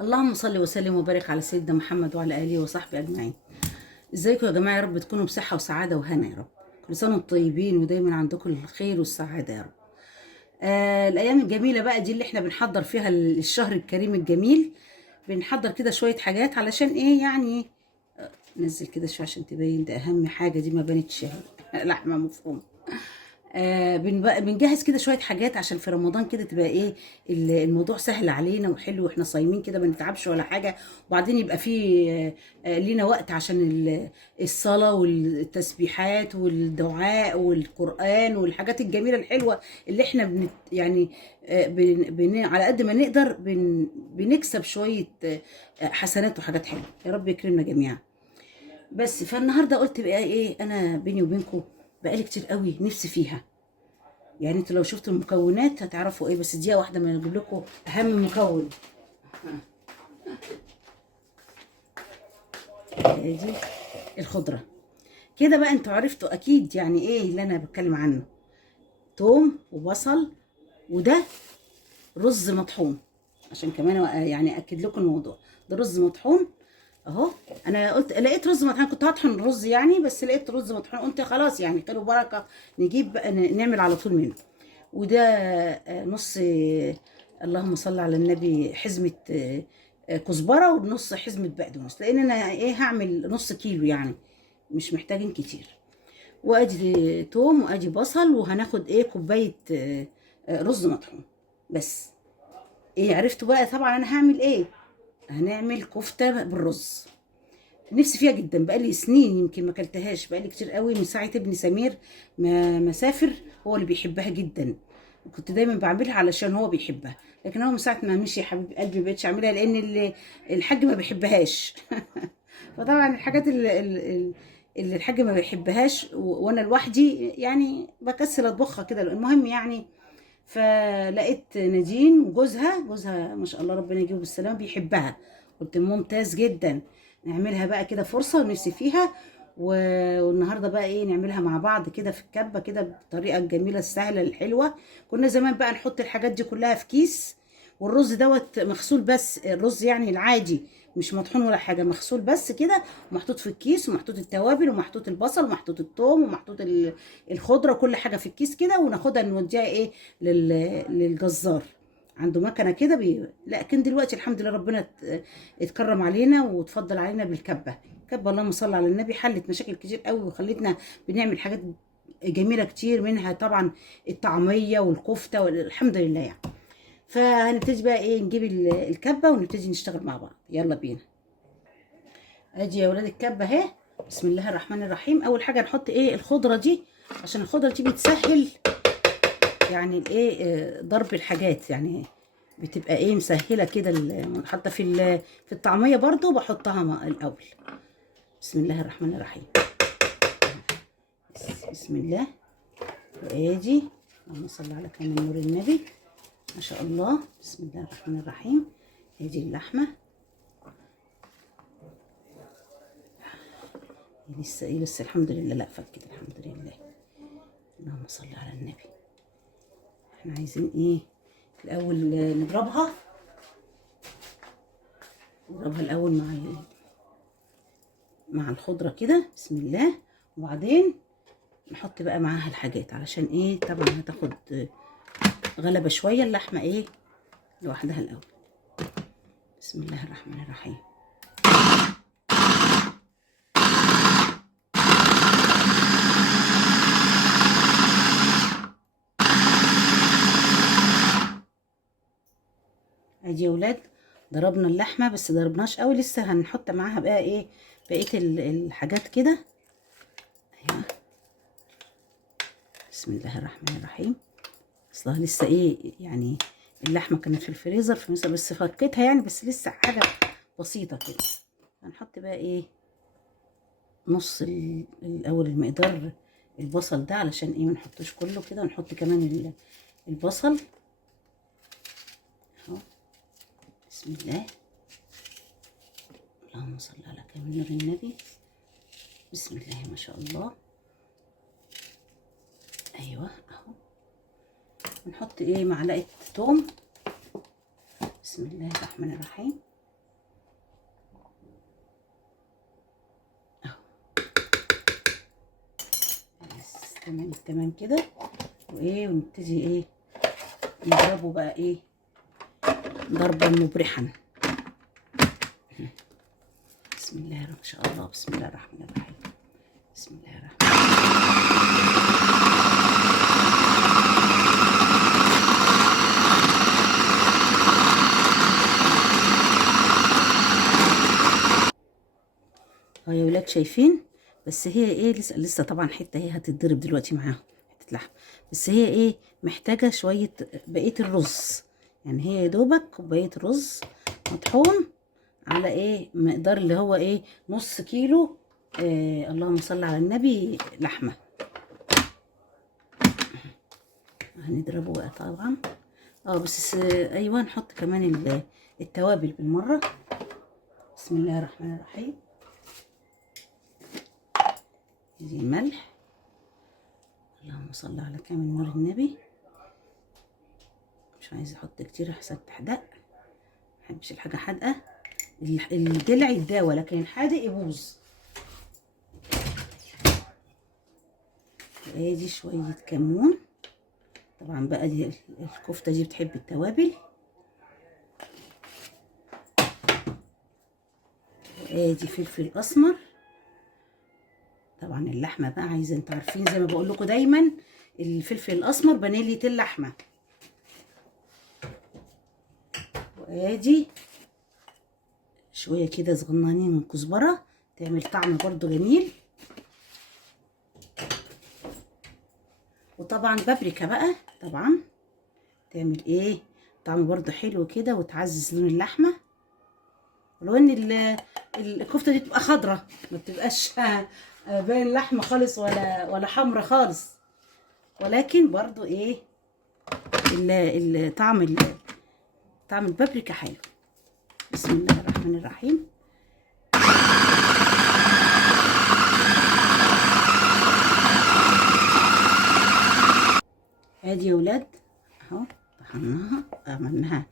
اللهم صل وسلم وبارك على سيدنا محمد وعلى اله وصحبه اجمعين. ازيكم يا جماعه؟ يا رب تكونوا بصحه وسعاده وهنا يا رب. كل سنه وانتم طيبين ودايما عندكم الخير والسعاده يا رب. الايام الجميله بقى دي اللي احنا بنحضر فيها الشهر الكريم الجميل. بنحضر كده شويه حاجات علشان ايه يعني. نزل كده شويه عشان تبين، ده اهم حاجه، دي ما بانتش لحمه مفرومه. بنجهز كده شويه حاجات عشان في رمضان كده تبقى ايه، الموضوع سهل علينا وحلو واحنا صايمين كده، ما نتعبش ولا حاجه. وبعدين يبقى في لينا وقت عشان الصلاه والتسبيحات والدعاء والقران والحاجات الجميله الحلوه اللي احنا يعني على قد ما نقدر بنكسب شويه حسنات وحاجات حلوه. يا رب يكرمنا جميعا. بس فالنهارده قلت بقى ايه، انا بيني وبينكم بقالي كتير قوي نفسي فيها. يعني انتوا لو شفتوا المكونات هتعرفوا ايه، بس دقيقة واحدة ما نجيب لكم اهم مكون. دي الخضرة. كده بقى انتوا عرفتوا اكيد يعني ايه اللي انا بتكلم عنه. توم وبصل، وده رز مطحون. عشان كمان يعني اكد لكم الموضوع، ده رز مطحون اهو. انا قلت لقيت رز مطحون، كنت هطحن رز يعني، بس لقيت رز مطحون قلت خلاص يعني خير وبركه، نجيب بقى نعمل على طول منه. وده نص اللهم صل على النبي، حزمه كزبره ونص حزمه بقدونس، لان انا ايه هعمل نص كيلو يعني، مش محتاجين كتير. وادي توم وادي بصل، وهناخد ايه كوبايه رز مطحون بس. ايه عرفتوا بقى طبعا انا هعمل ايه؟ هنعمل كفته بالرز. نفسي فيها جدا، بقالي سنين يمكن ما اكلتهاش، بقالي كتير قوي من ساعه ابن سمير ما مسافر، هو اللي بيحبها جدا. كنت دايما بعملها علشان هو بيحبها، لكن هو من ساعه ما مشي يا حبيب قلبي ما بقتش اعملها، لان الحاج ما بيحبهاش. فطبعا الحاجات اللي الحاج ما بيحبهاش وانا لوحدي يعني بكسل اطبخها كده، المهم يعني. فلقيت نادين وجوزها ما شاء الله ربنا يجيبه بالسلامه بيحبها. قلت ممتاز جدا، نعملها بقى كده فرصه نفسي فيها. والنهارده بقى ايه، نعملها مع بعض كده في الكبه كده بالطريقه الجميله السهله الحلوه. كنا زمان بقى نحط الحاجات دي كلها في كيس، والرز دوت مغسول، بس الرز يعني العادي مش مطحون ولا حاجه، مغسول بس كده، ومحطوط في الكيس، ومحطوط التوابل، ومحطوط البصل، ومحطوط الثوم، ومحطوط الخضره، كل حاجه في الكيس كده، وناخدها نوديها ايه للجزار. عنده مكنه كده لكن دلوقتي الحمد لله ربنا اتكرم علينا وتفضل علينا بالكبه. كبه اللهم صل على النبي حلت مشاكل كتير قوي، وخلتنا بنعمل حاجات جميله كتير، منها طبعا الطعميه والكفته والحمد لله يعني. فهنبتدي بقى ايه، نجيب الكبه ونبتدي نشتغل مع بعض، يلا بينا. ادي يا ولاد الكبه اهي. بسم الله الرحمن الرحيم. اول حاجه نحط ايه، الخضره دي، عشان الخضره دي بتسهل يعني الايه، ضرب الحاجات يعني، بتبقى ايه مسهله كده. حتى في الطعميه برضو بحطها الاول. بسم الله الرحمن الرحيم. بسم الله. وادي اللهم صل على كامل نور النبي، ما شاء الله. بسم الله الرحمن الرحيم. ادي اللحمه لسه ايه، بس الحمد لله لا فكت، الحمد لله. اللهم صل على النبي. احنا عايزين ايه الاول، نضربها الاول مع الخضره كده، بسم الله. وبعدين نحط بقى معاها الحاجات، علشان ايه طبعا هتاخد غلبه شويه اللحمه ايه لوحدها الاول. بسم الله الرحمن الرحيم. ادي يا ولاد ضربنا اللحمه، بس ضربناش قوي لسه، هنحط معاها بقى ايه بقيه الحاجات كده. ايوه. بسم الله الرحمن الرحيم. اصلها لسه ايه يعني، اللحمه كانت في الفريزر بس فكيتها يعني، بس لسه حاجه بسيطه كده. هنحط بقى ايه نص الاول المقدار البصل ده، علشان ايه ما نحطوش كله كده، ونحط كمان البصل اهو. بسم الله. اللهم صل على كامل نور النبي. بسم الله ما شاء الله. ايوه اهو. ونحط ايه معلقه توم. بسم الله الرحمن الرحيم. تمام التمام كده. وايه ونبتدي ايه نضربه بقى ايه ضربا مبرحا. بسم الله ما شاء الله، بسم الله الرحمن الرحيم، بسم الله الرحمن اهو يا ولاد شايفين. بس هي ايه لسه طبعا حته هي هتتضرب دلوقتي معاهم حته لحم، بس هي ايه محتاجه شويه بقيه الرز. يعني هي يا دوبك كوبايه رز مطحون على ايه مقدار اللي هو ايه نص كيلو. اللهم صل على النبي لحمه. هنضربه بقى طبعا. بس ايوه نحط كمان التوابل بالمره. بسم الله الرحمن الرحيم. دي الملح، اللهم صل على كامل نور النبي. مش عايزه احط كتير احسن تحدق، محبش الحاجه حادقه. الدلع يتداوى لكن الحادق يبوظ. ادي شويه كمون. طبعا بقى دي الكفته دي بتحب التوابل. وادي فلفل اسمر. طبعا اللحمه بقى عايزه، انتوا عارفين زي ما بقول لكم دايما الفلفل الاسمر بنيلة اللحمه. وادي شويه كده صغننين من كزبره تعمل طعم برضو جميل. وطبعا بابريكا بقى طبعا تعمل ايه طعم برضو حلو كده وتعزز لون اللحمه. ولو ان الكفته دي تبقى خضره ما بتبقاش باين لحمه خالص ولا حمرا خالص، ولكن برضو ايه طعم البابريكا حلو. بسم الله الرحمن الرحيم. ادي يا ولاد اهو طحناها عملناها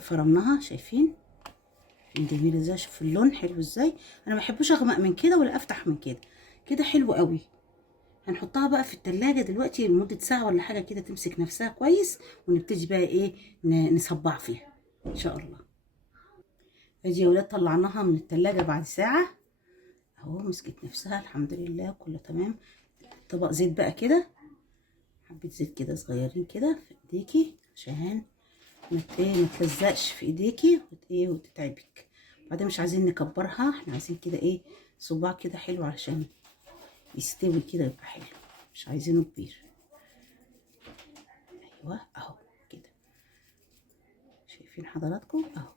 فرمناها. شايفين جميله ازاي؟ شوف اللون حلو ازاي. انا ما بحبوش اغمق من كده ولا افتح من كده، كده حلو قوي. هنحطها بقى في التلاجة دلوقتي لمدة ساعة ولا حاجة كده تمسك نفسها كويس، ونبتدي بقى ايه نصبع فيها ان شاء الله. ادي يا ولاد طلعناها من التلاجة بعد ساعة اهو، مسكت نفسها الحمد لله كله تمام. طبق زيت بقى كده، حبة زيت كده صغيرين كده في ايديكي عشان ما تلزقش في ايديكي وتتعبك. بعدين مش عايزين نكبرها، احنا عايزين كده ايه صباع كده حلو عشان يستوي كده يبقى حلو، مش عايزينه كبير. ايوه اهو كده شايفين حضراتكم اهو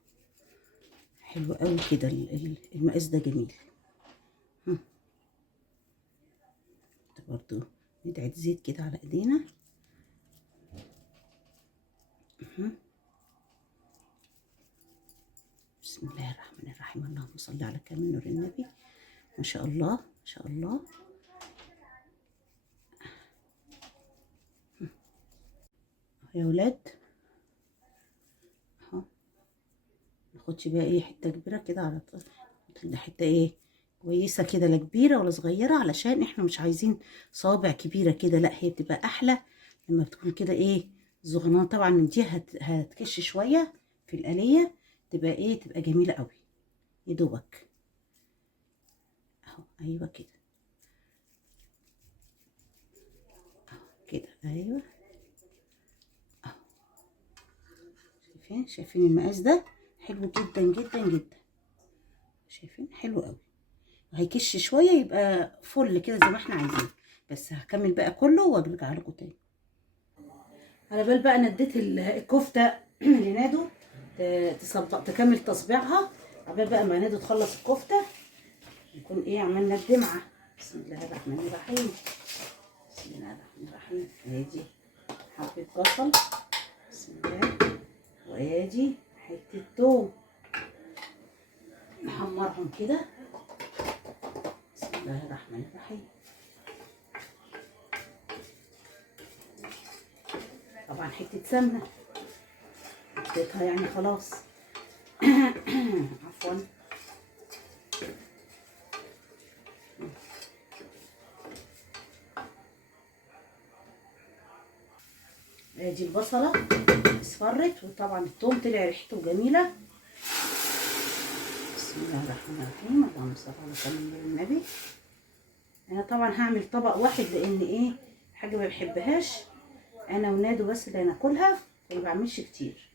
حلو قوي كده. المقاس ده جميل. برضو ندعي زيت كده على ايدينا. بسم الله الرحمن الرحيم. اللهم صل على كامل نور النبي. ما شاء الله ما شاء الله. يا ولاد اهو ناخدش بقى ايه حته كبيره كده على طول، حته ايه كويسه كده، لا كبيره ولا صغيره، علشان احنا مش عايزين صوابع كبيره كده، لا هي بتبقى احلى لما بتكون كده ايه صغننه. طبعا دي هتكش شويه في الآلية، تبقى جميله قوي. يا دوبك اهو ايوه كده اهو كده ايوه اهو. شايفين المقاس ده حلو جدا جدا جدا. شايفين حلو قوي. وهيكش شويه يبقى فل كده زي ما احنا عايزين. بس هكمل بقى كله وارجع لكم تاني. على بال بقى نديت الكفته لنادو تكمل تصبيعها. على بال بقى ما نادو تخلص الكفته نكون ايه عملنا الدمعه. بسم الله الرحمن الرحيم. بسم الله الرحمن الرحيم. ادي حبه بصل بسم الله، وادي حته توم نحمرهم كده. بسم الله الرحمن الرحيم. طبعا حته سمنه حطيتها يعني خلاص. عفوا. ادي البصله اصفرت، وطبعا الثوم طلع ريحته جميله. بسم الله الرحمن الرحيم، اللهم صل على سيدنا النبي. انا طبعا هعمل طبق واحد لان ايه حاجه ما بحبهاش انا ونادو بس اللي هناكلها، فما بعملش كتير.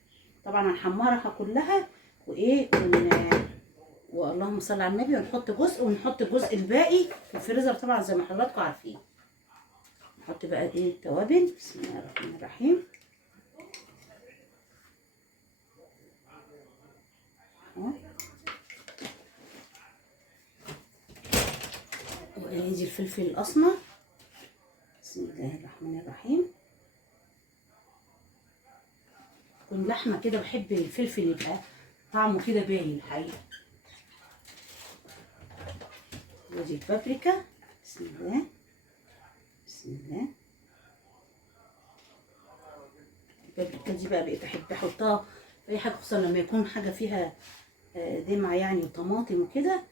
طبعا هنحمرها كلها وايه واللهم صل على النبي، ونحط جزء ونحط الجزء الباقي في الفريزر طبعا زي ما حضراتكم عارفين. نحط بقى ايه التوابل. بسم الله الرحمن الرحيم. وادي الفلفل الاسمر. بسم الله الرحمن الرحيم. تكون لحمه كده، بحب الفلفل يبقى طعمه كده باين الحقيقه. ودي البابريكا. بسم الله بسم الله. البابريكا دي بقى بقيت احب احطها في اي حاجه، خصوصا لما يكون حاجه فيها دمعه يعني وطماطم وكده.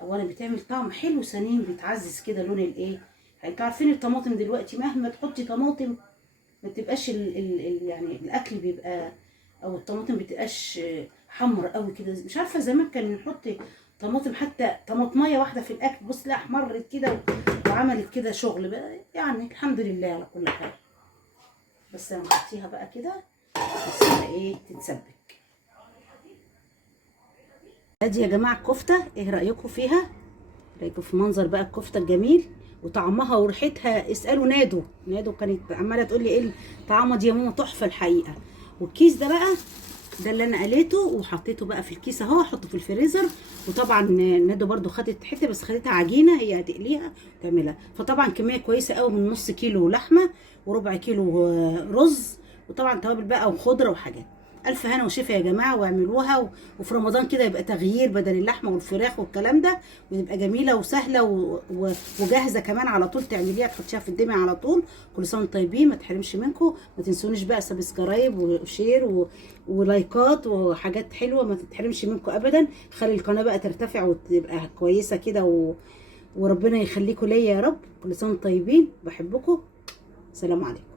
اولا بتعمل طعم حلو، ثانيا بتعزز كده لون الايه. انتوا عارفين الطماطم دلوقتي مهما تحطي طماطم ما بتبقاش يعني الاكل بيبقى، او الطماطم بتبقاش حمر قوي كده. مش عارفه زمان كان نحط طماطم حتى طماطميه واحده في الاكل، بص لا احمرت كده وعملت كده شغل بقى. يعني الحمد لله على كل حال. بس انا هحطيها بقى كده بس ايه تتسبك. ادي يا جماعه الكفته، ايه رايكم فيها؟ رايكم في منظر بقى الكفته الجميل وطعمها وريحتها. اسالوا نادو كانت عماله تقول لي ايه طعمها دي يا ماما تحفه الحقيقه. والكيس ده بقى ده اللي انا قليته وحطيته بقى في الكيس اهو، احطه في الفريزر. وطبعا نادو برده خدت حته بس خدتها عجينه، هي هتقليها وتعملها. فطبعا كميه كويسه قوي من نص كيلو لحمه وربع كيلو رز، وطبعا توابل بقى وخضره وحاجات. الف هنا وشفا يا جماعه، واعملوها وفي رمضان كده يبقى تغيير بدل اللحمه والفراخ والكلام ده، وتبقى جميله وسهله وجاهزه كمان على طول تعمليها تحطيها في الدمع على طول. كل سنه وانتم طيبين، ما تحرمش منكم. ما تنسونيش بقى سبسكرايب وشير ولايكات وحاجات حلوه، ما تتحرمش منكم ابدا. خلي القناه بقى ترتفع وتبقى كويسه كده وربنا يخليكم ليا يا رب. كل سنه وانتم طيبين، بحبكم. سلام عليكم.